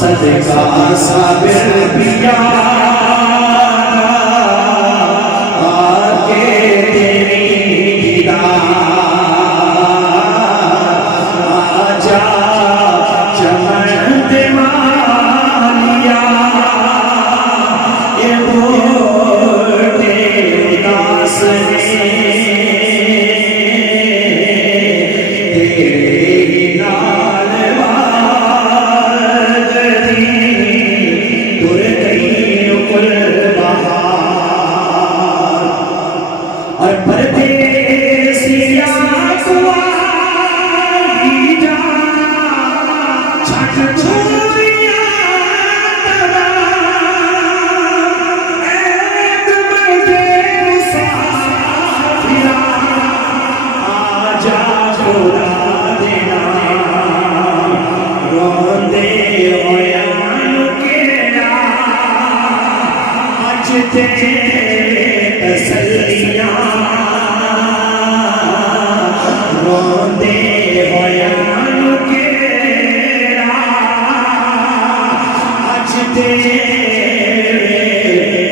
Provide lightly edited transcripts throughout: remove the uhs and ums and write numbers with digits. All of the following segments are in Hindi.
सदका साबिर पिया आके तेरी आजा चमन दिमानिया ये बोटे उदास और परदेसिया कुआरी जा छठ छोरिया तरा एक बजे मुसाफिरा आजा छोड़ा देना रोंदे होया केड़ा अज तेरे तसल्लियां रोंदे होया केड़ा अज तेरे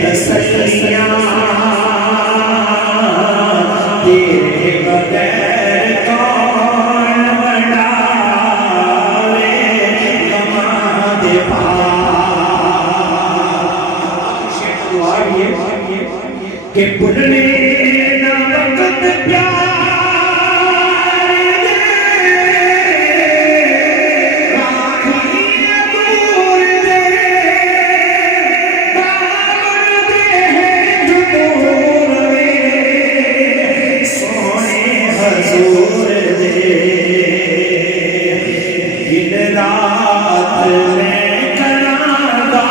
तसल्लियां तेरे बगैर कौन बढ़ावे गमा दे के भूलने ना वक्त प्यार राखी दूर दे दामन दे जो दूर वे सोने हजूर दे दिन रात में करांगा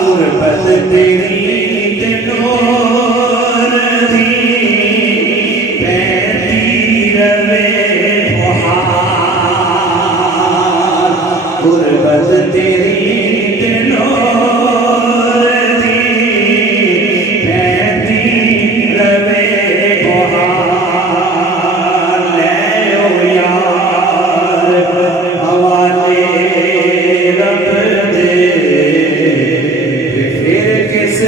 गुरबत तेरी नूर दी पैती रवे बहार गुरबत तेरी नूर दी पैती रवे बहार ले ओ यार हवाले रब दे फिर किस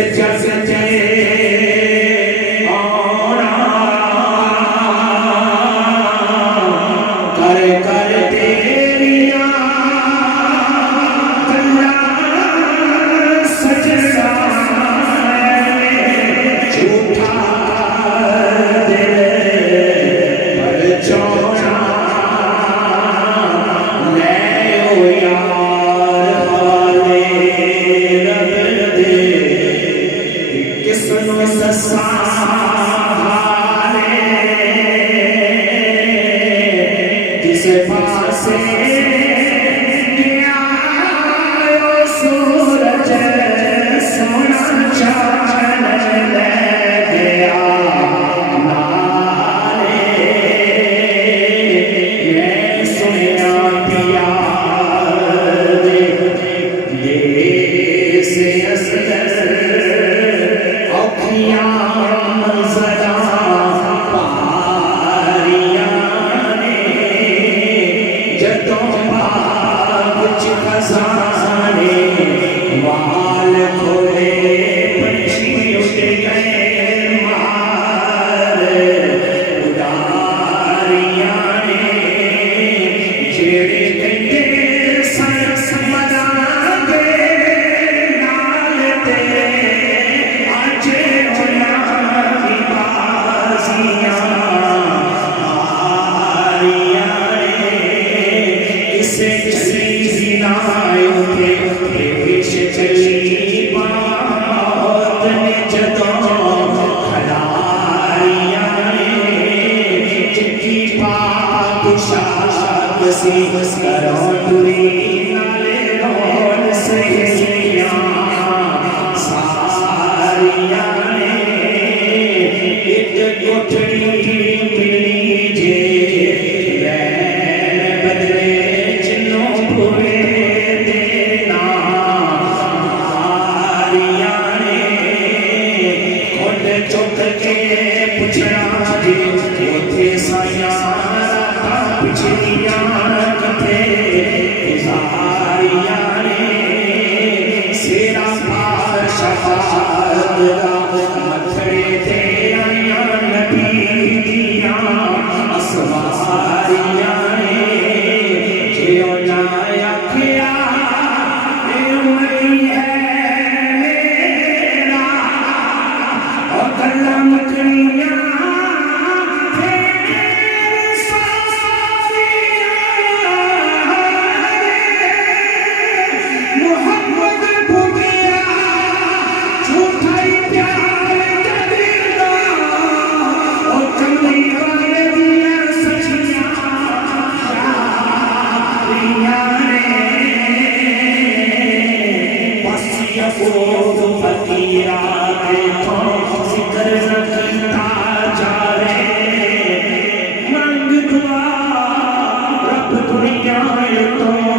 सपूत फकीरा के तो जिक्र न किया जावे मंग दुआ रब दुनिया तो